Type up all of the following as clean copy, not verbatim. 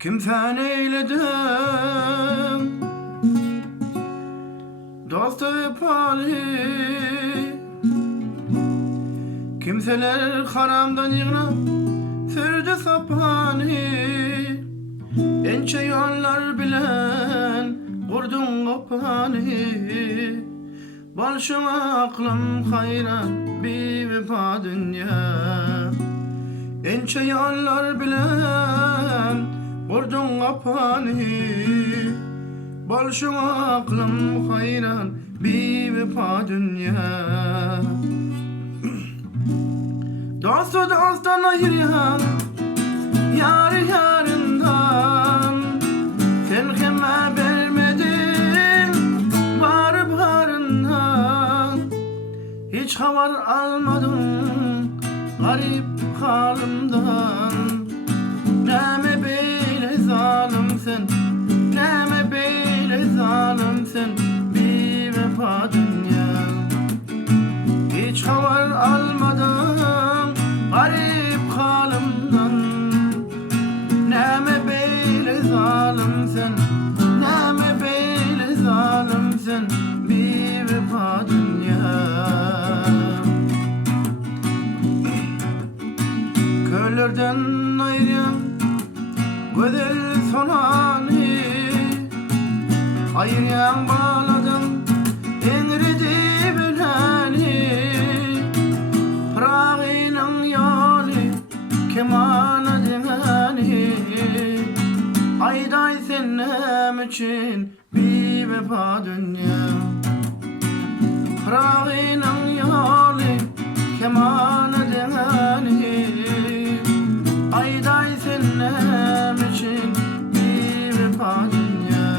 Kimsen eyledim dostu pali, kimseler haramdan yığınıp sürdü sapani. Ençe yollar bilen kurdun kopani. Balşıma aklım hayran bir vefa dünya. Ençe yollar bilen kurdun kopani. Balşıma aklım hayran bir vefa dünya. Dostu dosttan ayıran yar yarından, sen kime vermedin var barından. Hiç haber almadım garip halimden. Neme böyle zalimsin, neme böyle zalimsin bir vefa dünya. Hiç haber almadım garip halimden. Neme böyle zalimsin, neme böyle zalimsin bir vefa dünya. Köylerden ayıran güzel sonani, ayıran bağladım enridi bileni. Prağının yali kemana dengani, ayday senem için bir vefa dünya. Prağının yali kemana dengani, ayday senem için bir vefa dünya.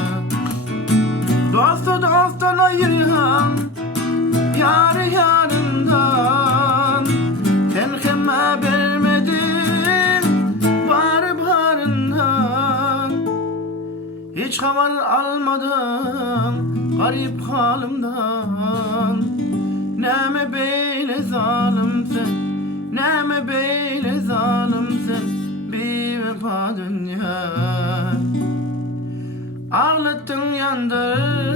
Dostu dosttan ayıran yar yarından, sen kime vermedin var barından. Hiç haber almadım garip halimden. Neme böyle zalimsin, neme böyle zalimsin bir vefa dünya. Ağlattın yandırdın